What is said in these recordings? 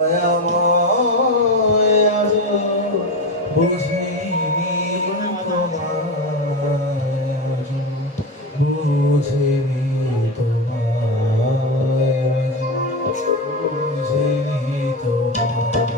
দয়াময় আজ বুঝিনি তোমায়, আজ বুঝিনি তোমায়, আজ বুঝিনি তোমায়।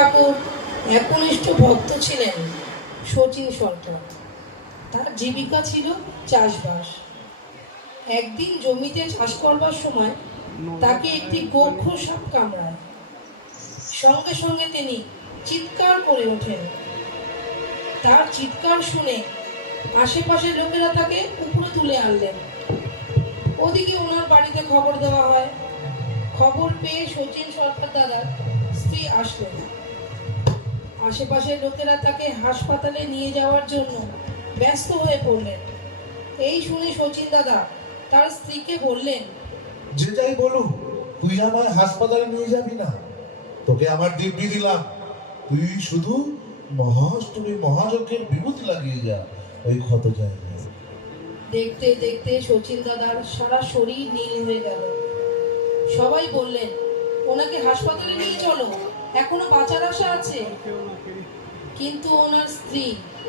ঠাকুর একনিষ্ঠ ভক্ত ছিলেন শচীন সরকার। তার জীবিকা ছিল চাষবাস। একদিন জমিতে চাষ করবার সময় তাকে একটি গোখ্য সাপ কামড়ায়। সঙ্গে সঙ্গে তিনি চিৎকার করে ওঠেন। তার চিৎকার শুনে আশেপাশের লোকেরা তাকে উপরে তুলে আনলেন। ওদিকে ওনার বাড়িতে খবর দেওয়া হয়। খবর পেয়ে শচীন সরকার দাদার স্ত্রী আসলেন। আশেপাশের লোকেরা তাকে হাসপাতালে নিয়ে যাওয়ার জন্য ব্যস্ত হয়ে পড়লেন। এই শুনে শচীন দাদা তার স্ত্রীকে বললেন, যে যাই বলুক, তুই আমায় হাসপাতালে নিয়ে যাবি না। তোকে আমার দিব্যি দিলাম, তুই শুধু মহাষ্টমী মহাযজ্ঞের বিভূতি লাগিয়ে যা ওই ক্ষত জায়গায়। দেখতে দেখতে শচীন দাদার সারা শরীর নীল হয়ে গেল। সবাই বললেন, ওনাকে হাসপাতালে নিয়ে চলো, এখনো বাঁচার আশা আছে। কিন্তু ওনার স্ত্রী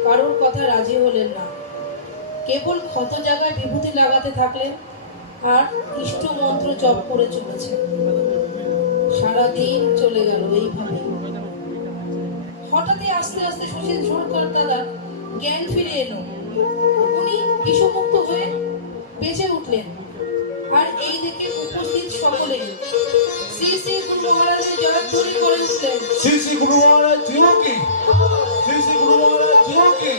কারোর কথা রাজি হলেন না। কেবল ক্ষত জায়গায় বিভূতি লাগাতে থাকলেন আর ইষ্ট মন্ত্র জপ করে চলেছেন। সারাদিন চলে গেল এইভাবে। হঠাৎই আস্তে আস্তে শচীন সরকার দাদার জ্ঞান ফিরে এলো। উনি বিষমুক্ত হয়ে বেঁচে উঠলেন। আর এই দেখে উপস্থিত সকলে শ্রী শ্রী গুরু মহারাজের জয়ধ্বনি করে উঠলেন। শ্রী শ্রী গুরু মহারাজ জিও কি, শ্রী শ্রী গুরু মহারাজ জিও কি,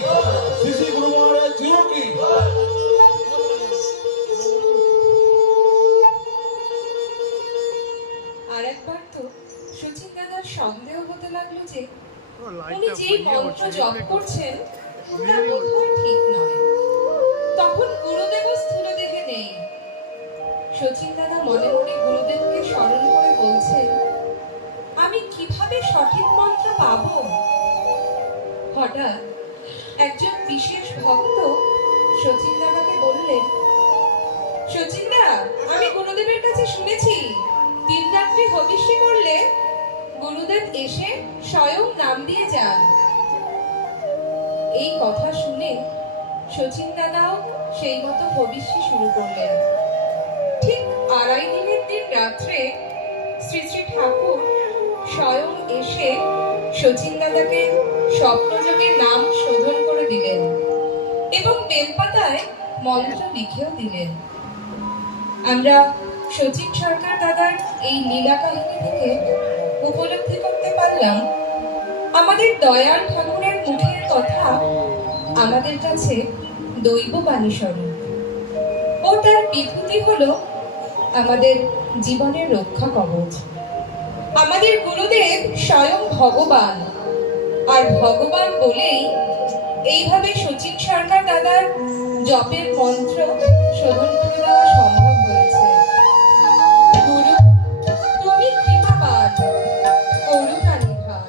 শ্রী শ্রী গুরু মহারাজ জিও কি। আর একবার তো শচীন দাদার সন্দেহ হতে লাগলো যে উনি যে মন্ত্র জপ করছেন তা বোধহয় ঠিক নয়। তখন গুরুদেব স্থূল দেখে নেই। শচীন দাদা মনে মনে গুরুদেবকে স্মরণ করে বলছেন, আমি কিভাবে সঠিক মন্ত্র পাবো? হঠাৎ একজন বিশেষ ভক্ত শচীন দাদাকে বললেন, শচীন দা, আমি গুরুদেবের কাছে শুনেছি দিন রাত্রি হবিষ্যি করলে গুরুদেব এসে স্বয়ং নাম দিয়ে যান। এই কথা শুনে শচীন দাদাও সেই মতো হবিষ্যি শুরু করলেন। ঠিক 2.5 দিনের দিন রাত্রে শ্রী শ্রী ঠাকুর স্বয়ং এসে শচীন দাদাকে স্বপ্নযোগে নাম শোধন করে দিলেন এবং বেলপাতায় মন্ত্র লিখেও দিলেন। আমরা শচীন সরকার দাদার এই লীলা কাহিনী থেকে উপলব্ধি করতে পারলাম আমাদের দয়াল ঠাকুরের মুখের কথা আমাদের কাছে দৈব বাণী স্বরূপ ও তার বিভূতি হলো আমাদের জীবনের রক্ষা কবচ। আমাদের গুরুদেব স্বয়ং ভগবান, আর ভগবান বলেই এইভাবে শচীন সরকার দাদার জপের মন্ত্র শোধন করে দেওয়া সম্ভব হয়েছে। গুরু, তুমি কৃপাবান, করুণা নিধান।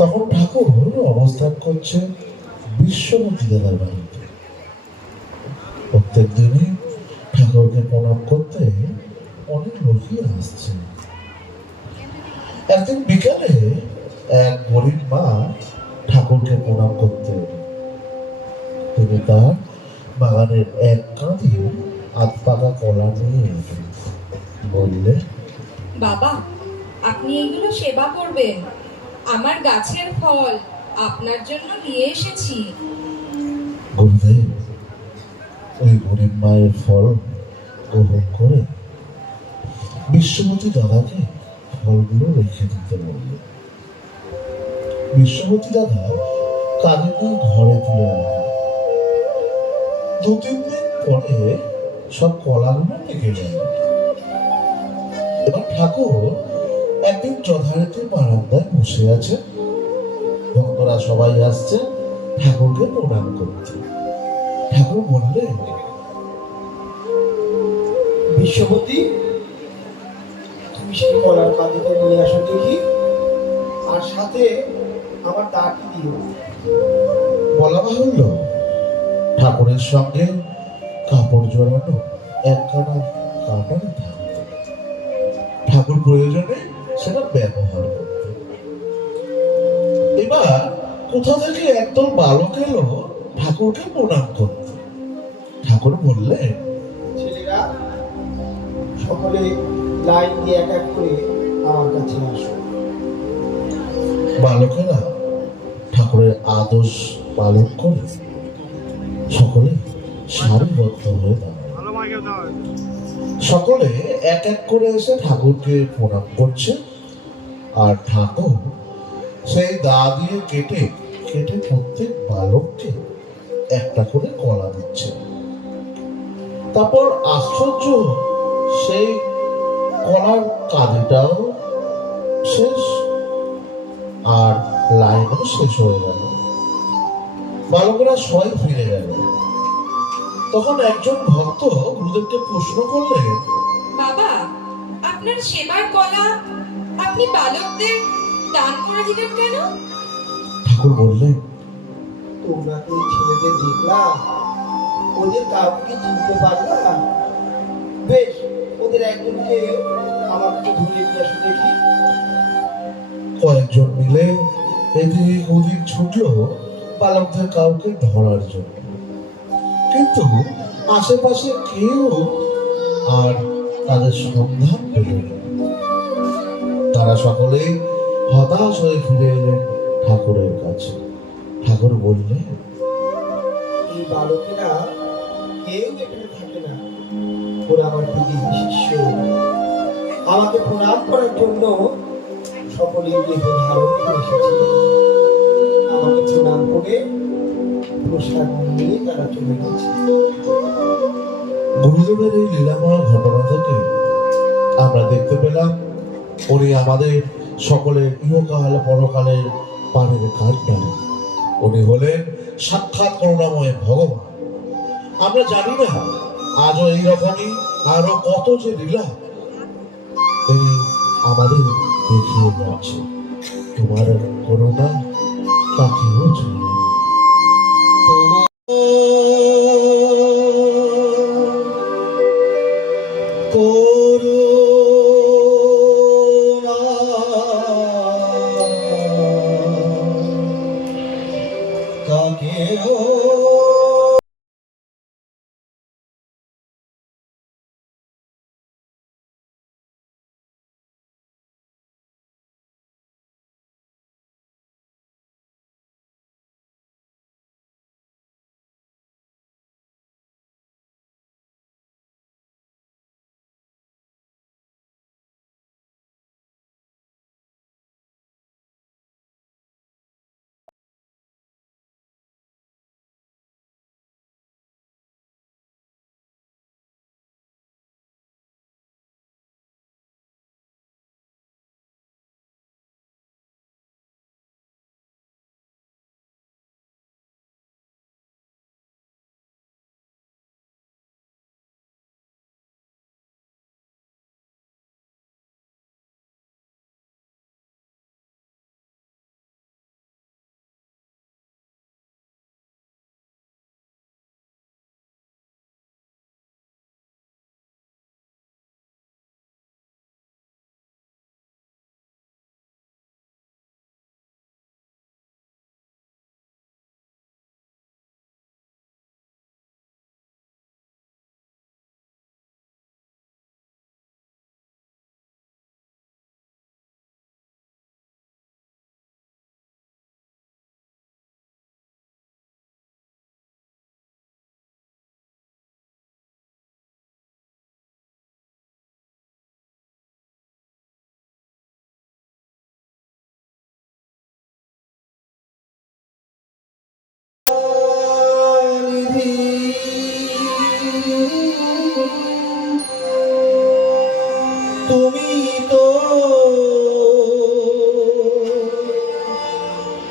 তখন ঠাকুর অবস্থান করছে বিশ্বমতী দাদার বাড়িতে। প্রত্যেক দিনই ঠাকুরকে প্রণাম করতে অনেক লোকই আসছে। একদিন বিকালে এক গরিব মা ঠাকুরকে প্রণাম করতে এলেন। তিনি তার বাগানের এক কাঁধে আধ পাকা কলা নিয়ে এলেন। বললে, বাবা, আপনি এগুলো সেবা করবেন। আমার গাছের ফল আপনার জন্য নিয়ে এসেছি। গুরুদেব ওই গরিব মায়ের ফল গ্রহণ করে বিশ্বমতী দাদাকে ফলগুলো রেখে দিতে বলল। বিশ্বমতী দাদা কাঁধে নিয়ে ঘরে তুলে আনলেন। 2-3 দিন পরে সব কলাগুলো পেকে গেল। এবার ঠাকুর একদিন যথারীতি বারান্দায় বসে আছে। ভক্তরা সবাই আসছে ঠাকুরকে প্রণাম করতে। ঠাকুর বললেন, বিশ্বপতি, তুমি সেই কলার কাঁদিটা নিয়ে আসো দেখি, আর সাথে আমার দাঁড়ি দিও। বলা বাহুল্য ঠাকুরের সঙ্গে কাপড় জড়ানো একখানা কাটারি থাকত। ঠাকুর প্রয়োজনে সেটা ব্যবহার করত। এবার কোথা থেকে একদল বালক এলো ঠাকুরকে প্রণাম করতে। ঠাকুর বললেন, ছেলেরা সকলে লাইন দিয়ে এক এক করে আমার কাছে আসো। বালকেরা ঠাকুরের আদর্শ পালন করে সকলে সারিবদ্ধ হয়ে দাঁড়ায়। সকলে এক এক করে এসে ঠাকুরকে প্রণাম করছে, আর ঠাকুর সেই দা দিয়ে কেটে কেটে প্রত্যেক বালককে একটা করে কলা দিচ্ছে। তারপর আশ্চর্য, সেই কলার কাঁদিটাও শেষ আর লাইনও শেষ হয়ে গেল। বালকেরা সবাই ফিরে গেল। তখন একজন ভক্ত গুরুদেবকে প্রশ্ন করলেন, বাবা, আপনার সেবার কলা আপনি বালকদের দান করে দিলেন কেন? ঠাকুর বললেন, তোমরা তো এই ছেলেদের দেখলাম, ওদের কাউকে চিনতে পারলাম। বেশ, ওদের একজনকে আমার কাছে ধরে নিয়ে আসো দেখি। কয়েকজন মিলে এদিক ওদিক ছুটল বালকদের কাউকে ধরার জন্য, কিন্তু আশেপাশে কেউ আর তাদের সন্ধান পেল না। তারা সকলেই হতাশ হয়ে ফিরে এলেন ঠাকুরের কাছে। ঠাকুর বললেন, এই বালকেরা কেউ এখানে থাকে না, ওরা আমার বিদেহী শিষ্য। আমাকে প্রণাম করার জন্য সকলেই দেহ ধারণ করে এসেছে। আমাকে প্রণাম করে প্রসাদ নিয়ে তারা চলে গেছে। গুরুদেবের এই লীলাময় ঘটনা থেকে আমরা দেখতে পেলাম উনি আমাদের সকলের ইহকাল পরকালের পারের কান্ডারি। উনি হলেন সাক্ষাৎ করুণাময় ভগবান। আমরা জানি না আজও এইরকমই আরো কত যে লীলা তিনি আমাদের দেখিয়ে যাচ্ছে। তোমার করুণা কাকেও ছিল।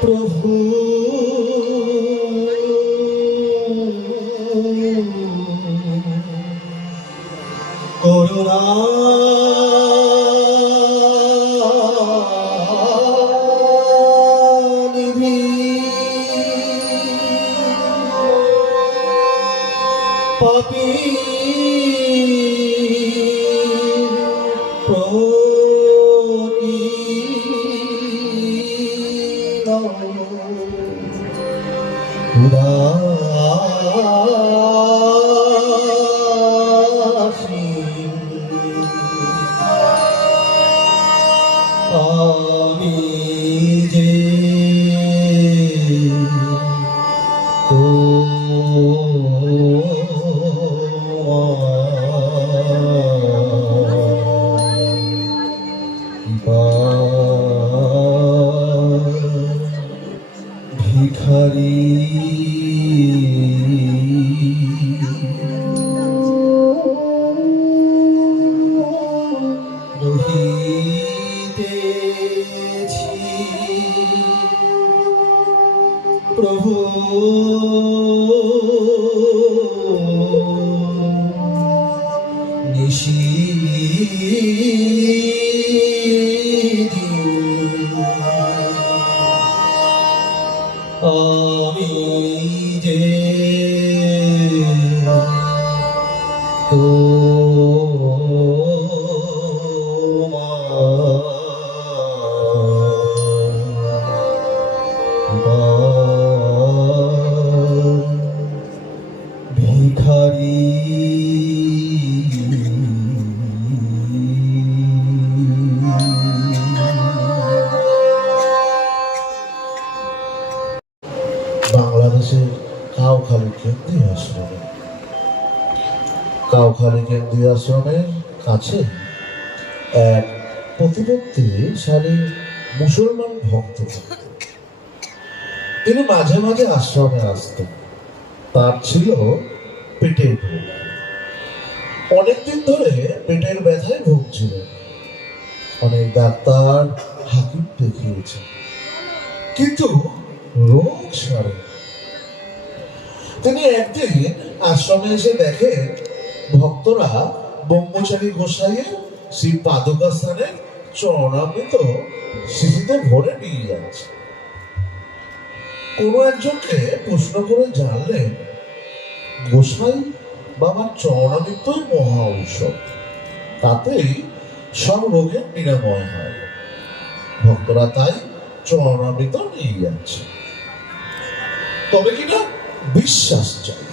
প্রভু করুণা নিধি পাপী আমি যে ভিখারি রহিতেছি প্রভু আমি যে ভিখারি বাংলাদেশের কাউখালী কেন্দ্রীয় আশ্রমে কাউখালী কেন্দ্রীয় আশ্রমের কাছে এক প্রতিপত্তিশালী মুসলমান ভক্ত থাকতেন। তিনি মাঝে মাঝে আশ্রমে আসতেন। তার ছিল পেটের রোগ। অনেকদিন ধরে পেটের ব্যথায় ভুগছিলেন। অনেক ডাক্তার হাকিম দেখিয়েছেন, কিন্তু রোগ সারে। তিনি একদিন আশ্রমে এসে দেখেন ভক্তরা ব্রহ্মচারী গোসাইয়ের শ্রী পাদুকা স্থানের চরণামৃত শিশুতে ভরে নিয়ে যাচ্ছে। কোনো একজনকে প্রশ্ন করে জানলেন, গোসাই বাবার চরণামৃতই মহা ঔষধ, তাতেই সব রোগের নিরাময় হয়। ভক্তরা তাই চরণামৃত নিয়ে যাচ্ছে। তবে কিনা বিশ্বাস চাই।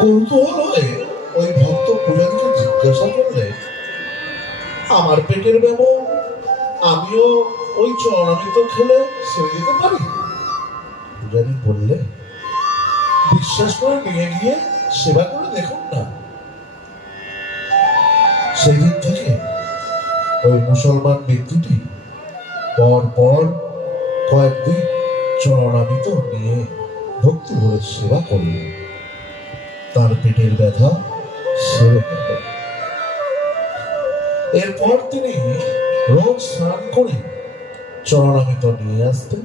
কৌতূহল হয়ে ওই ভক্ত পূজারীকে জিজ্ঞাসা করলে, আমার পেটের ব্যামো আমিও ওই চরণামৃত খেলে সেরে যেতে পারি? পূজারী বললে, বিশ্বাস করে নিয়ে গিয়ে সেবা করে দেখুন না। সেদিন থেকে ওই মুসলমান ব্যক্তিটি পর পর কয়েকদিন চরণামৃত নিয়ে ভক্তি ভরে সেবা করলেন। তার পেটের ব্যথা সেরে গেল। এরপর তিনি রোজ স্নান করে চরণামৃত নিয়ে আসতেন।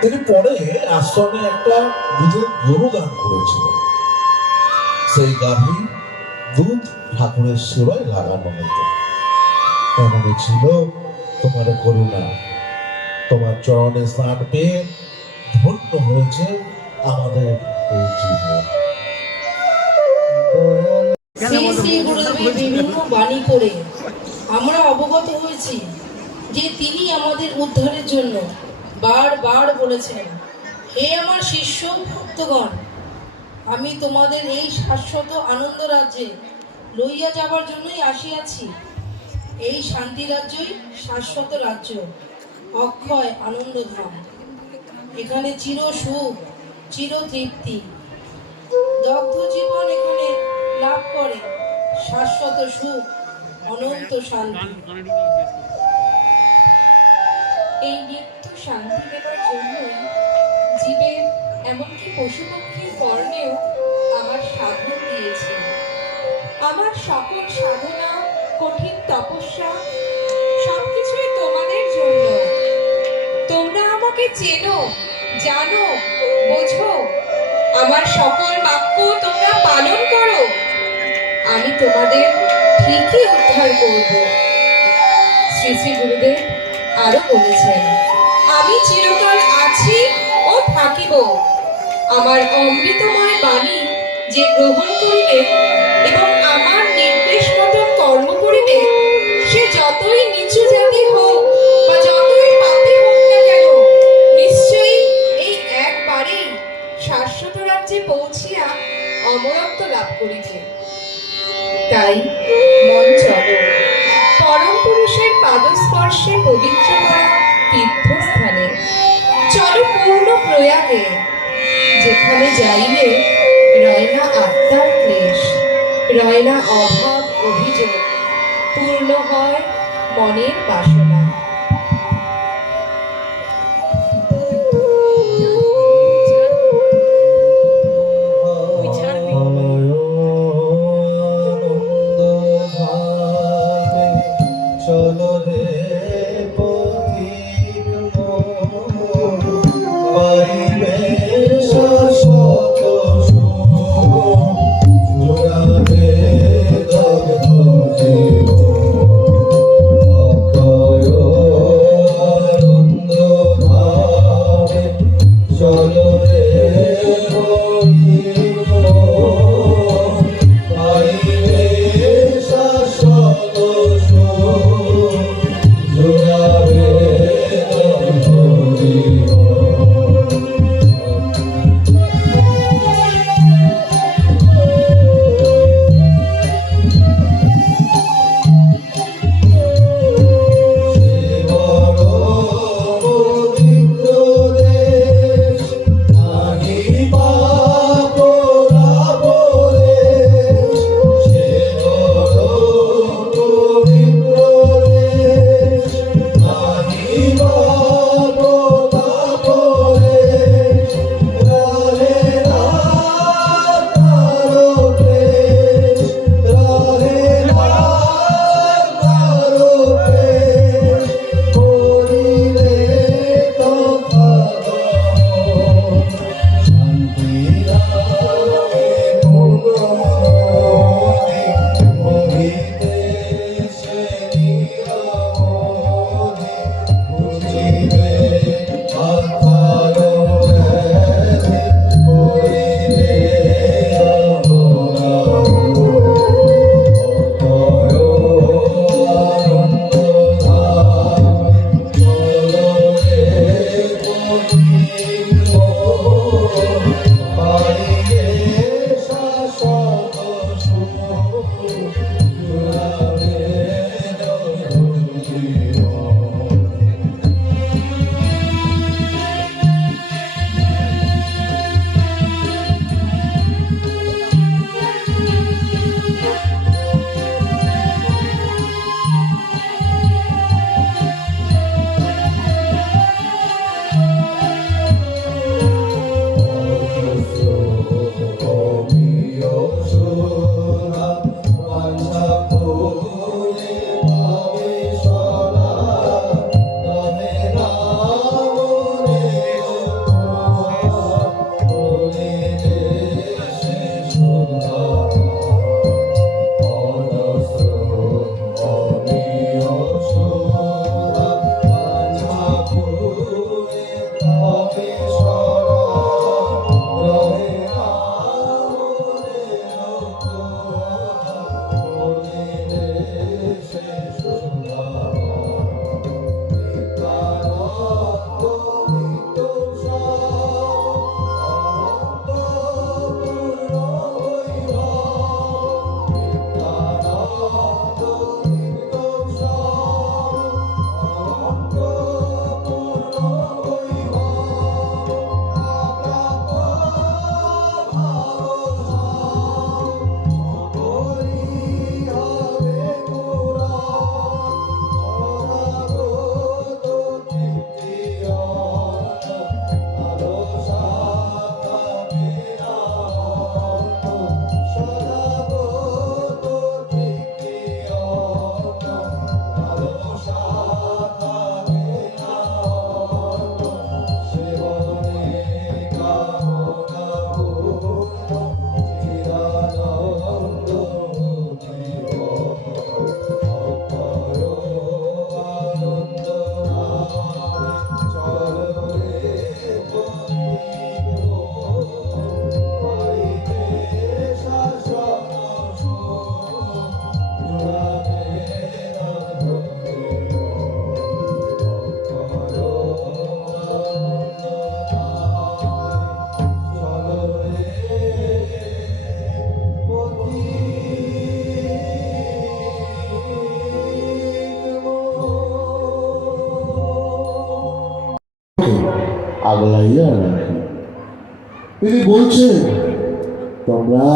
তিনি পরে আশ্রমে একটা দুধের গরু দান করেছিলেন। সেই গাভী দুধ ঠাকুরের সেবায় লাগানো হতো। এমনই ছিল তোমার করুণা। তোমার চরণে স্নান পেয়ে ধন্য হয়েছে আমাদের এই জীবন। শ্রী শ্রী গুরুদেবের বিভিন্ন বাণী পড়ে আমরা অবগত হয়েছি যে তিনি আমাদের উদ্ধারের জন্য বারবার বলেছেন, হে আমার শিষ্য ভক্তগণ, আমি তোমাদের এই শাশ্বত আনন্দ রাজ্যে লইয়া যাবার জন্যই আসিয়াছি। এই শান্তি রাজ্যই শাশ্বত রাজ্য, অক্ষয় আনন্দধাম। এখানে চির সুখ, চির তৃপ্তি। দগ্ধ জীবন এখানে লাভ করে শাশ্বত সুখ, অনন্ত শান্তি। এই নিত্য শান্তি দেবার জন্যই জীবের এমনকি পশু পক্ষীর কর্ণেও আমার সাধন দিয়েছে। আমার সকল সাধনা, কঠিন তপস্যা সবকিছুই তোমাদের জন্য। চেনো, জানো, বোঝো, আমার সকল বাক্য তোমরা পালন করো, আমি তোমাদের ঠিকই উদ্ধার করব। শ্রী শ্রী গুরুদেব আরো বলেছেন, আমি চিরকাল আছি ও থাকিব। আমার অমৃতময় বাণী যে গ্রহণ করিবে এবং আমার নির্দেশ মতো কর্ম করিবে, সে যতই নিচু জাতি হোক বা যতই পাপী হোক না কেন, নিশ্চয়ই এই একবারেই শাশ্বত রাজ্যে পৌঁছিয়া অমরত্ব লাভ করিবে। তাই মন চলো, পরম পুরুষের পাদস্পর্শে পবিত্র করা তীর্থস্থানে চলো, পূর্ণ প্রয়াগে, যেখানে যাইলে রয় না আত্মার ক্লেশ, রয় না অভাব অভিযোগ, পূর্ণ হয় মনের বাসনা। চলো রে পথিক মন, পাইবে শাশ্বত সুখ, জোড়াবে দগ্ধ জীবন, অক্ষয় আনন্দ ভাবে। চলো রে পথিক মন, পাইবে শাশ্বত সুখ, জোড়াবে দগ্ধ জীবন। Bye. আগলাইয়া রাখে। তিনি বলছেন, তোমরা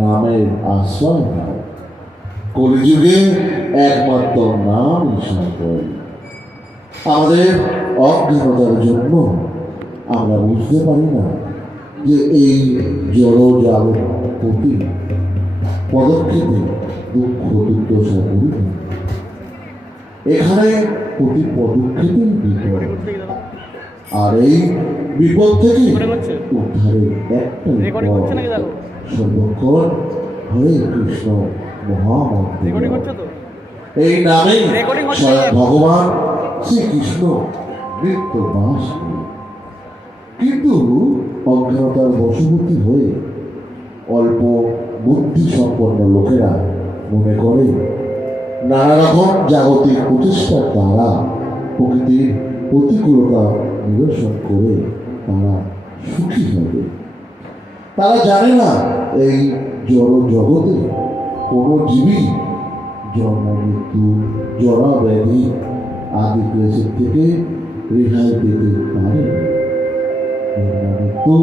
নামের আশ্রয় নাও, কলিযুগে একমাত্র নাম সম্পদ। আমাদের অজ্ঞানতার জন্য আমরা বুঝতে পারি না যে এই জড় জাগত প্রতি পদক্ষেপে দুঃখ দুর্দশা পরিণত। এখানে প্রতি পদক্ষেপেই বিপদ, আর এই বিপদ থেকে উদ্ধারের একটাই পথ, সর্বক্ষণ হরে কৃষ্ণ মহামন্ত্র। এই নামে স্বয়ং ভগবান শ্রীকৃষ্ণ নৃত্য বাস করে। কিন্তু অজ্ঞানতার বশবর্তী হয়ে অল্প বুদ্ধি সম্পন্ন লোকেরা মনে করে নানা রকম জাগতিক প্রচেষ্টার দ্বারা প্রকৃতির প্রতিকূলতা নিরসন করে তারা সুখী হবে। তারা জানে না এই জড় জগতে কোনো জীবী জন্ম মৃত্যু জরা ব্যাধি আদি ক্লেশের থেকে রেহাই পেতে পারে। মৃত্যু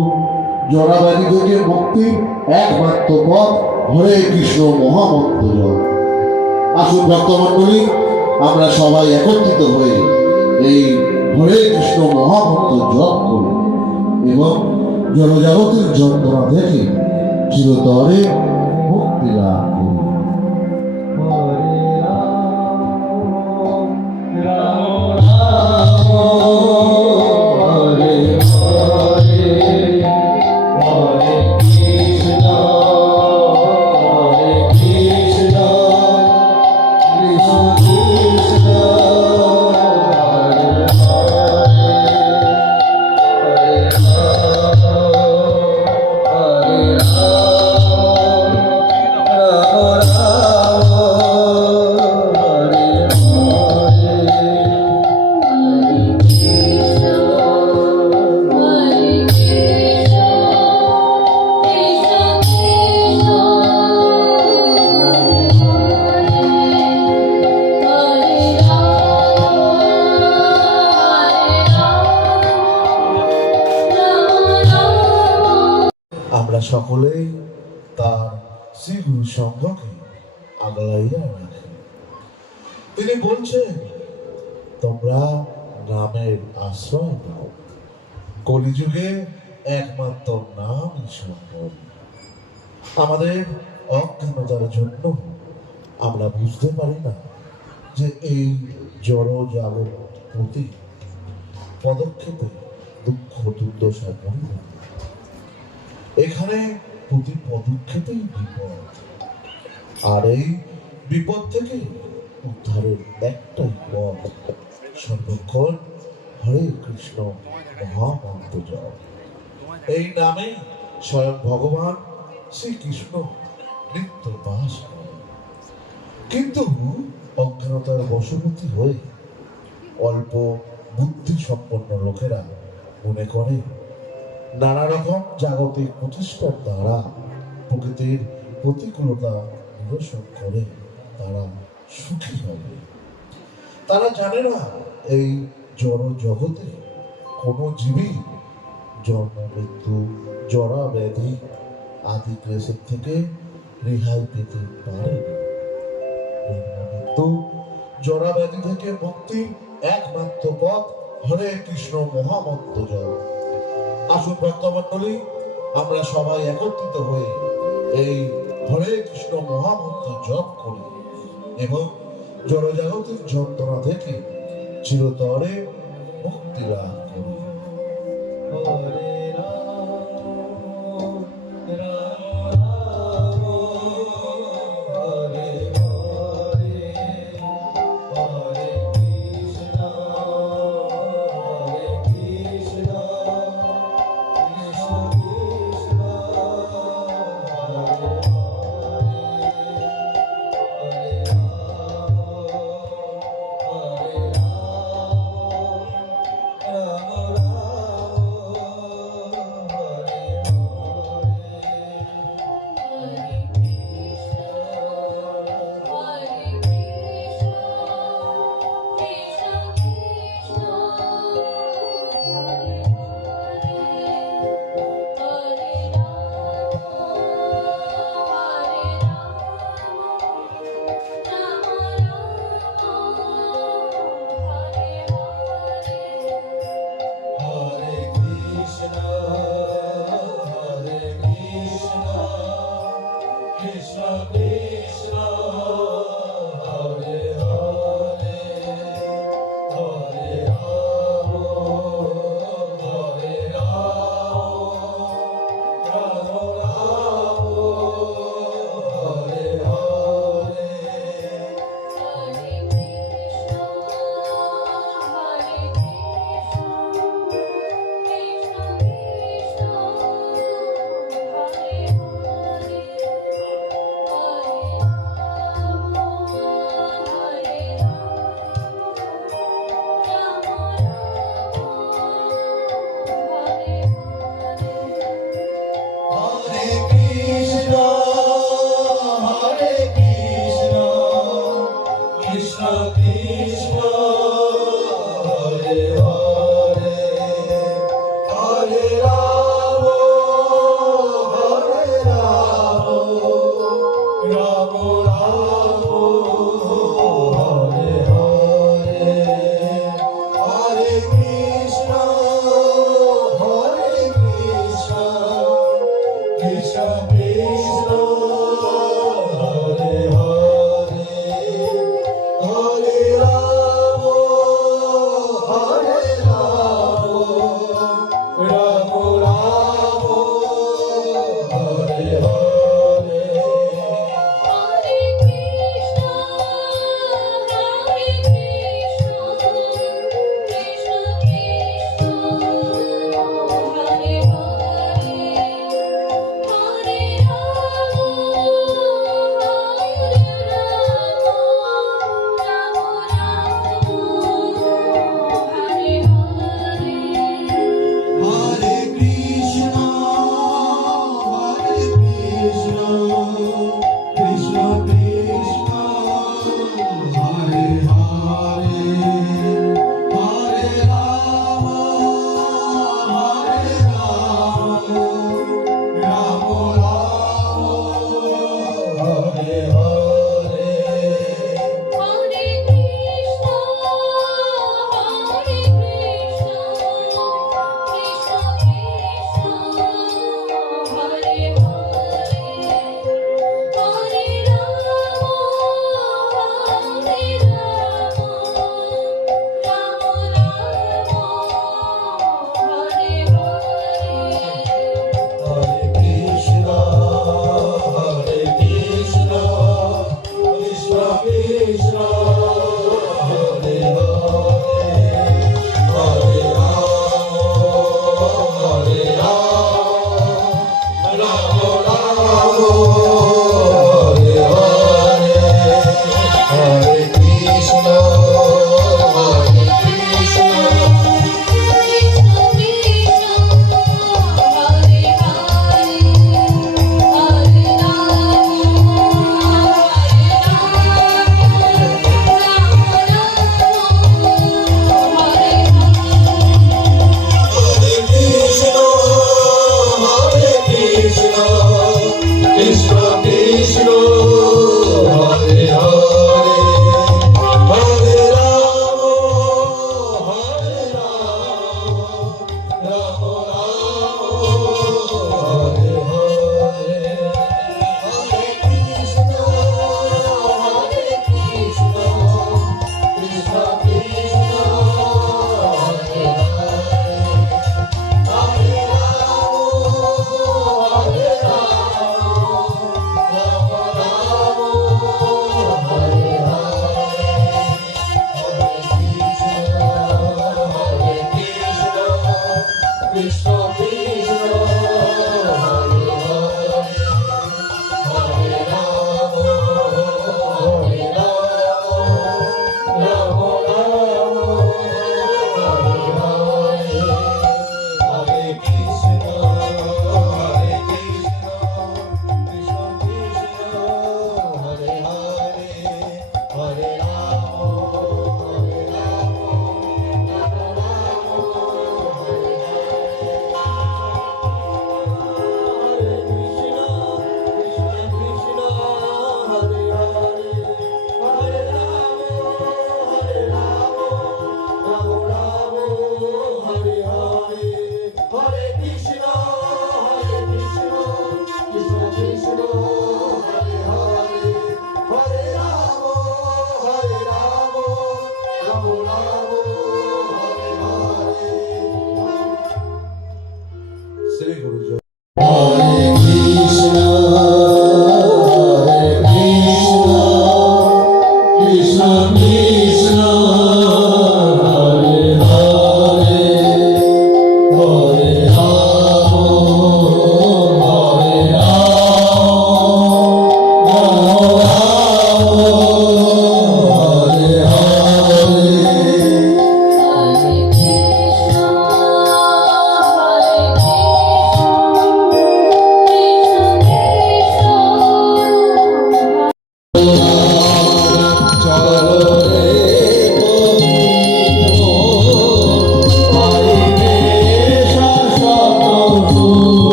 জরা ব্যাধি থেকে মুক্তির একমাত্র পথ হরে কৃষ্ণ মহামন্ত্র জপ। আসুন ভক্তমণ্ডলী, আমরা সবাই একত্রিত হয়ে এই হরে কৃষ্ণ মহামন্ত্র জপ করি এবং জনজাগতিক যন্ত্রণা থেকে চিরতরে মুক্তি লাভ করি। আমরা সকলেই তার শ্রী গুরু সঙ্গকে আগলাইয়া রাখি। তিনি বলছেন, তোমরা নামের আশ্রয় নাও, কলিযুগে একমাত্র নাম সম্পদ। আমাদের অজ্ঞানতার জন্য আমরা বুঝতে পারি না যে এই জড় জাগত প্রতি পদক্ষেপে দুঃখ দুর্দশা পরিণত। এখানে প্রতি পদক্ষেপেই বিপদ, আর এই বিপদ থেকে উদ্ধারের একটাই পথ, সর্বক্ষণ হরে কৃষ্ণ মহামন্ত্র জপ। এই নামে স্বয়ং ভগবান শ্রীকৃষ্ণ নিত্য বাস করে। কিন্তু অজ্ঞানতার বশবর্তী হয়ে অল্প বুদ্ধি সম্পন্ন লোকেরা মনে করে নানা রকম জাগতিক প্রচেষ্টার দ্বারা প্রকৃতির প্রতিকূলতা নিরসন করে তারা সুখী হবে। তারা জানে না এই জড় জগতে কোনো জীবী জন্ম মৃত্যু জরা ব্যাধি আদি ক্লেশের থেকে রেহাই পেতে পারে না। মৃত্যু জরা ব্যাধি থেকে মুক্তির একমাত্র পথ হরে কৃষ্ণ মহামন্ত্র জপ। আসুন ভক্তমণ্ডলী, আমরা সবাই একত্রিত হয়ে এই হরে কৃষ্ণ মহামন্ত্র জপ করি এবং জড়জাগতিক যন্ত্রণা থেকে চিরতরে মুক্তি লাভ করি।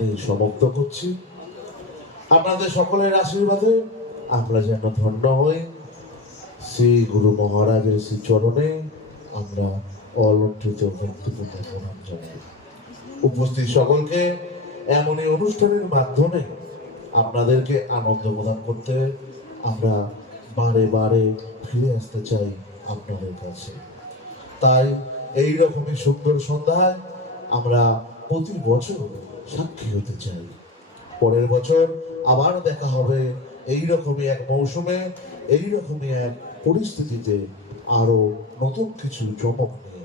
এখানে সমাপ্ত করছি। আপনাদের সকলের আশীর্বাদে আমরা যেন ধন্য হই। শ্রী গুরু মহারাজের শ্রী চরণে আমরা অলঙ্কৃত ভক্তিপূর্ণ প্রণাম জানাই। উপস্থিত সকলকে এমনই অনুষ্ঠানের মাধ্যমে আপনাদেরকে আনন্দ প্রদান করতে আমরা বারে বারে ফিরে আসতে চাই আপনাদের কাছে। তাই এই রকমই সুন্দর সন্ধ্যায় আমরা প্রতি বছর সাক্ষী হতে চাই। পরের বছর আবার দেখা হবে এই রকমই এক মৌসুমে, এই রকমই এক পরিস্থিতিতে, আরো নতুন কিছু চমক নিয়ে।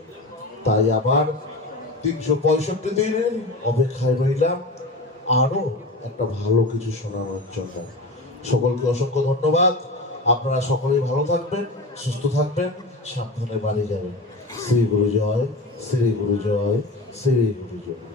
তাই আবার 365 দিনের অপেক্ষায় রইলাম আরো একটা ভালো কিছু শোনানোর জন্য। সকলকে অসংখ্য ধন্যবাদ। আপনারা সকলেই ভালো থাকবেন, সুস্থ থাকবেন, সাবধানে বাড়ি যাবেন। শ্রী গুরু জয়, শ্রী গুরু জয়, শ্রী গুরু জয়।